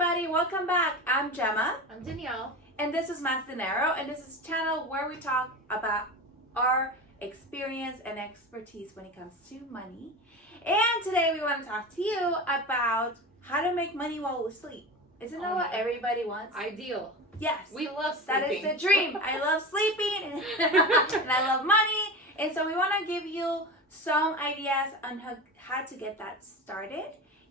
everybody, welcome back. I'm Gemma. I'm Danielle. And this is Mas Dinero, and this is a channel where we talk about our experience and expertise when it comes to money. And today we want to talk to you about how to make money while we sleep. Isn't that what everybody wants? Ideal. Yes. We love That sleeping. is the dream. I love sleeping and I love money. And so we want to give you some ideas on how to get that started.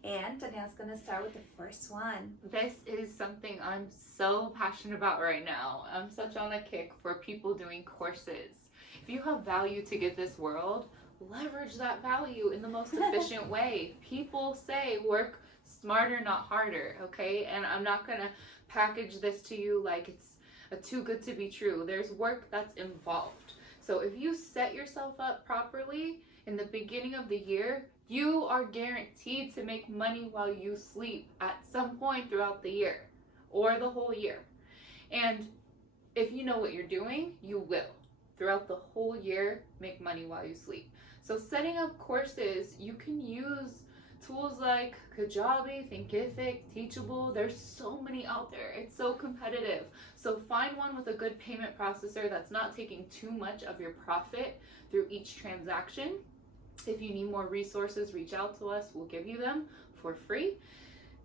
And Danielle's going to start with the first one. This is something I'm so passionate about right now. I'm such on a kick for people doing courses. If you have value to give this world, leverage that value in the most efficient way. People say work smarter, not harder, okay? And I'm not going to package this to you like it's too good to be true. There's work that's involved. So if you set yourself up properly in the beginning of the year, you are guaranteed to make money while you sleep at some point throughout the year or the whole year. And if you know what you're doing, you will throughout the whole year make money while you sleep. So setting up courses, you can use tools like Kajabi, Thinkific, Teachable. There's so many out there. It's so competitive. So find one with a good payment processor that's not taking too much of your profit through each transaction. If you need more resources, reach out to us. We'll give you them for free.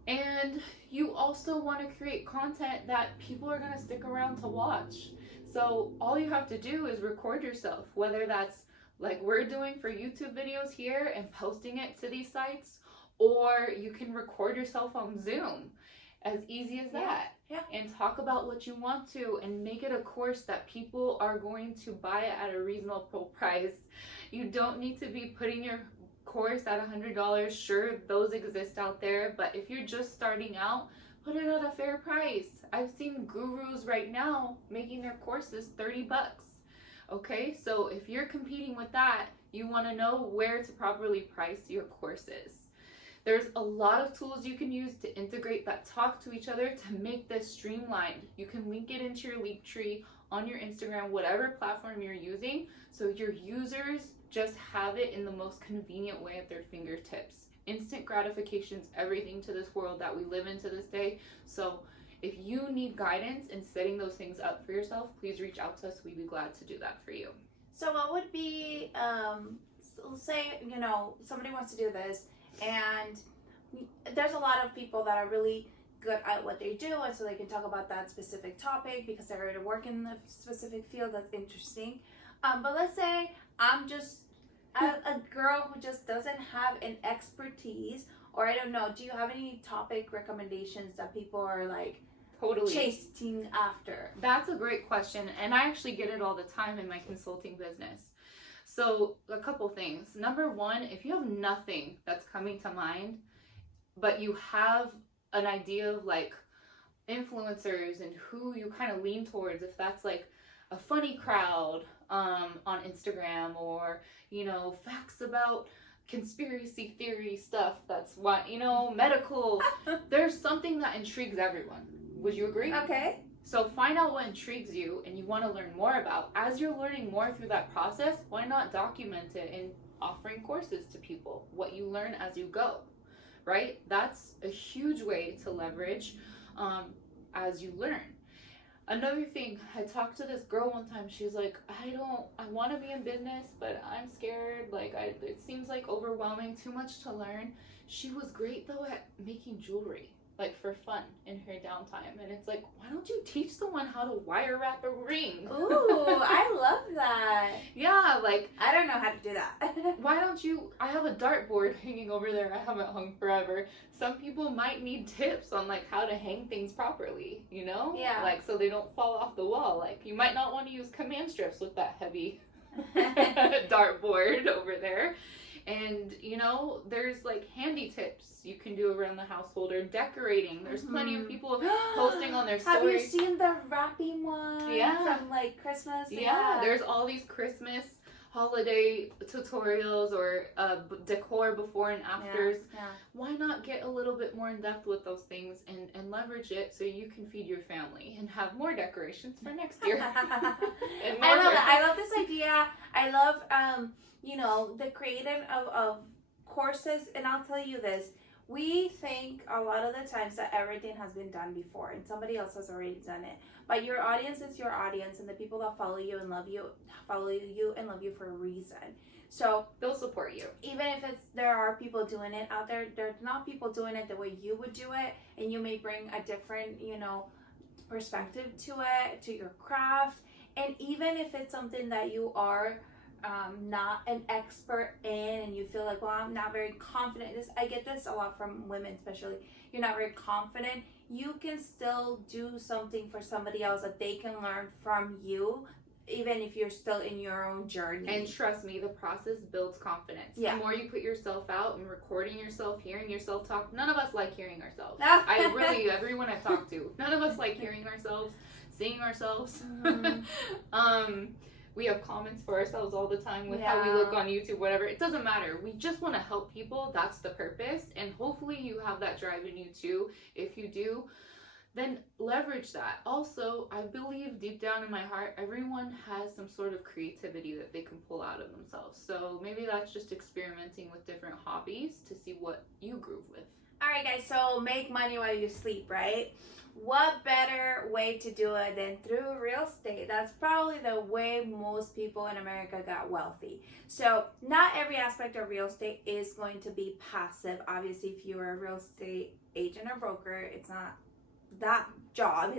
And you also want to create content that people are going to stick around to watch. So all you have to do is record yourself, whether that's like we're doing for YouTube videos here and posting it to these sites, or you can record yourself on Zoom. As easy as that. Yeah. And talk about what you want to and make it a course that people are going to buy at a reasonable price. You don't need to be putting your course at $100. Sure, those exist out there, but if you're just starting out, put it at a fair price. I've seen gurus right now making their courses $30. Okay, so if you're competing with that, you want to know where to properly price your courses. There's a lot of tools you can use to integrate that talk to each other to make this streamlined. You can link it into your Linktree on your Instagram, whatever platform you're using, so your users just have it in the most convenient way at their fingertips. Instant gratification is everything to this world that we live in to this day. So if you need guidance in setting those things up for yourself, please reach out to us. We'd be glad to do that for you. So what would be, say, somebody wants to do this, and there's a lot of people that are really good at what they do, and so they can talk about that specific topic because they're already working in the specific field that's interesting. But let's say I'm just a girl who just doesn't have an expertise, or I don't know, do you have any topic recommendations that people are like Totally chasing after? That's a great question, and I actually get it all the time in my consulting business. So a couple things. Number one, if you have nothing that's coming to mind, but you have an idea of like influencers and who you kind of lean towards, if that's like a funny crowd on Instagram, or facts about conspiracy theory stuff, that's what medical, there's something that intrigues everyone. Would you agree? Okay. So find out what intrigues you and you want to learn more about. As you're learning more through that process, why not document it in offering courses to people, what you learn as you go, right? That's a huge way to leverage as you learn. Another thing, I talked to this girl one time. She's like, I want to be in business, but I'm scared. It seems like overwhelming, too much to learn. She was great though at making jewelry, like for fun in her downtime. And it's like, why don't you teach someone how to wire wrap a ring? Ooh, I love that. Yeah, like I don't know how to do that. why don't you, I have a dartboard hanging over there. I haven't hung forever. Some people might need tips on like how to hang things properly, Yeah. like so they don't fall off the wall. Like you might not want to use command strips with that heavy dartboard over there. And there's like handy tips you can do around the household or decorating. There's plenty of people posting on their stories. Have you seen the wrapping one? Yeah. From like Christmas? Yeah, there's all these Christmas holiday tutorials or decor before and afters. Yeah. Why not get a little bit more in depth with those things and leverage it so you can feed your family and have more decorations for next year? I love that. I love this idea. I love the creating of courses, and I'll tell you this. We think a lot of the times that everything has been done before and somebody else has already done it. But your audience is your audience, and the people that follow you and love you and love you for a reason. So They'll support you. even if there are people doing it out there, there's not people doing it the way you would do it, and you may bring a different, perspective to it, to your craft. And even if it's something that you are not an expert in, and you feel like, well, I'm not very confident. I get this a lot from women, especially. You're not very confident. You can still do something for somebody else that they can learn from you, even if you're still in your own journey. And trust me, the process builds confidence. Yeah. The more you put yourself out and recording yourself, hearing yourself talk, none of us like hearing ourselves. Everyone I've talked to, none of us like hearing ourselves, seeing ourselves. Mm-hmm. We have comments for ourselves all the time with how we look on YouTube, whatever. It doesn't matter. We just want to help people. That's the purpose. And hopefully you have that drive in you too. If you do, then leverage that. Also, I believe deep down in my heart, everyone has some sort of creativity that they can pull out of themselves. So maybe that's just experimenting with different hobbies to see what you groove with. All right, guys, so make money while you sleep, right? What better way to do it than through real estate? That's probably the way most people in America got wealthy. So not every aspect of real estate is going to be passive. Obviously, if you're a real estate agent or broker, it's not that job.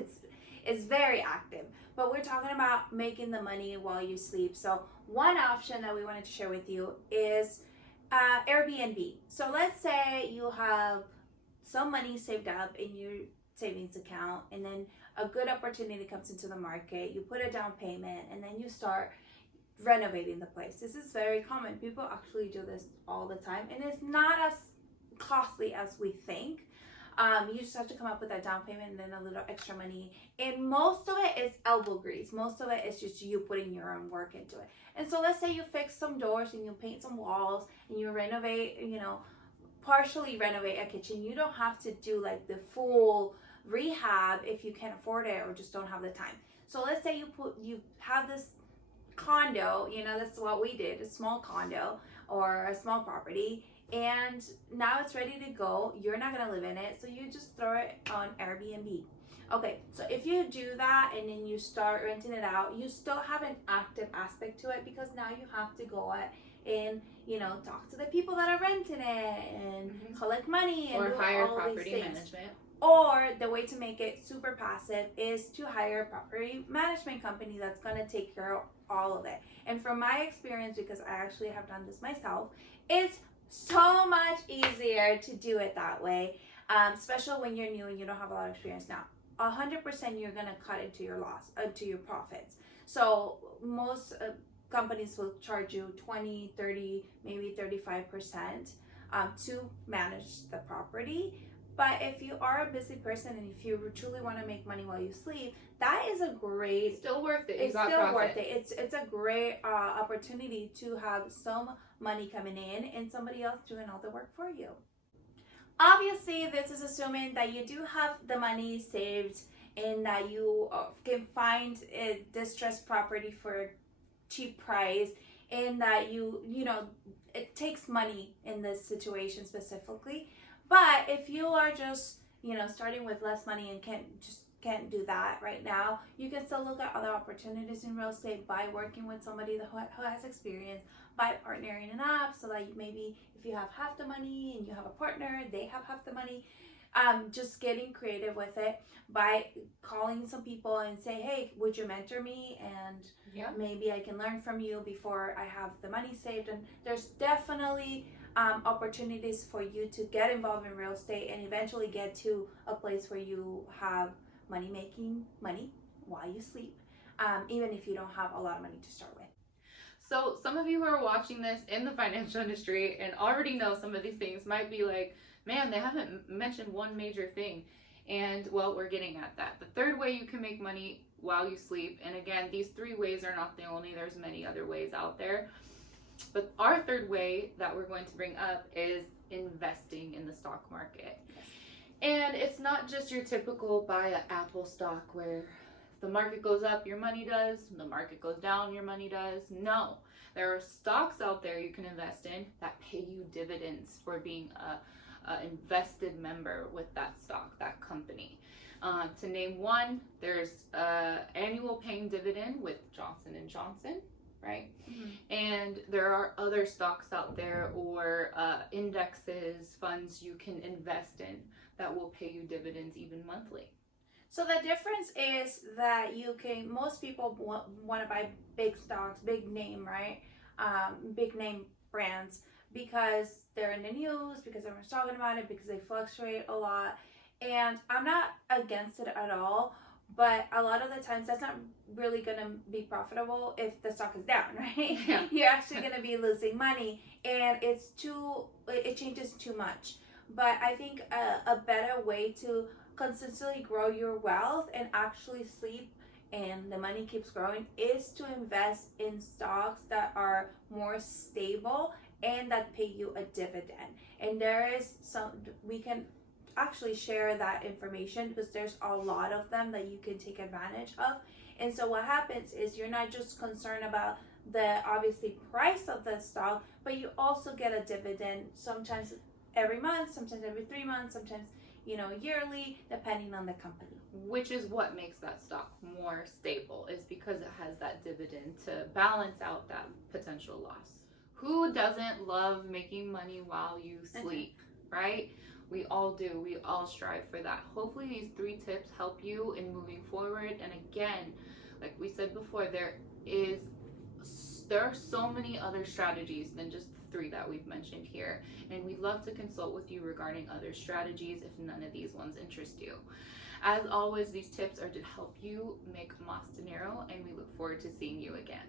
It's very active. But we're talking about making the money while you sleep. So one option that we wanted to share with you is Airbnb. So let's say you have some money saved up in your savings account, and then a good opportunity comes into the market. You put a down payment, and then you start renovating the place. This is very common. People actually do this all the time, and it's not as costly as we think. You just have to come up with that down payment and then a little extra money. And most of it is elbow grease. Most of it is just you putting your own work into it. And so let's say you fix some doors and you paint some walls and you renovate, partially renovate a kitchen. You don't have to do like the full rehab if you can't afford it or just don't have the time. So let's say you have this condo, that's what we did, a small condo or a small property, and now it's ready to go. You're not going to live in it, so you just throw it on Airbnb. Okay, so if you do that and then you start renting it out, you still have an active aspect to it, because now you have to go out and talk to the people that are renting it and collect money and or do hire all property these things. management. Or the way to make it super passive is to hire a property management company that's going to take care of all of it. And from my experience, because I actually have done this myself, it's so much easier to do it that way, especially when you're new and you don't have a lot of experience. Now, 100% you're going to cut into your loss, to your profits. So most companies will charge you 20, 30, maybe 35% to manage the property. But if you are a busy person and if you truly want to make money while you sleep, that is a great. It's still worth it. It's still worth it. It's a great opportunity to have some money coming in and somebody else doing all the work for you. Obviously, this is assuming that you do have the money saved and that you can find a distressed property for a cheap price, and that it takes money in this situation specifically. But if you are just, starting with less money and can't do that right now, you can still look at other opportunities in real estate by working with somebody who has experience, by partnering up, so that maybe if you have half the money and you have a partner, they have half the money. Just getting creative with it by calling some people and say, hey, would you mentor me? And maybe I can learn from you before I have the money saved. And there's definitely opportunities for you to get involved in real estate and eventually get to a place where you have making money while you sleep, even if you don't have a lot of money to start with. So some of you who are watching this in the financial industry and already know some of these things might be like, man, they haven't mentioned one major thing. And well, we're getting at that. The third way you can make money while you sleep, and again, these 3 ways are not the only, there's many other ways out there. But our third way that we're going to bring up is investing in the stock market. And it's not just your typical buy an Apple stock where the market goes up, your money does, the market goes down, your money does. No, there are stocks out there you can invest in that pay you dividends for being invested member with that stock, that company. To name one, there's annual paying dividend with Johnson & Johnson, right? Mhm. And there are other stocks out there or indexes, funds you can invest in that will pay you dividends even monthly. So the difference is that most people want to buy big stocks, big name, right? Big name brands because they're in the news, because everyone's talking about it, because they fluctuate a lot. And I'm not against it at all, but a lot of the times that's not really going to be profitable if the stock is down, right? Yeah. You're actually going to be losing money, and it changes too much. But I think a better way to consistently grow your wealth and actually sleep and the money keeps growing is to invest in stocks that are more stable and that pay you a dividend. And we can actually share that information because there's a lot of them that you can take advantage of. And so what happens is you're not just concerned about the obviously price of the stock, but you also get a dividend sometimes every month, sometimes every 3 months, sometimes yearly, depending on the company. Which is what makes that stock more stable, is because it has that dividend to balance out that potential loss. Who doesn't love making money while you sleep, right? We all do. We all strive for that. Hopefully these 3 tips help you in moving forward. And again, like we said before, there are so many other strategies than just the 3 that we've mentioned here. And we'd love to consult with you regarding other strategies if none of these ones interest you. As always, these tips are to help you make más dinero, and we look forward to seeing you again.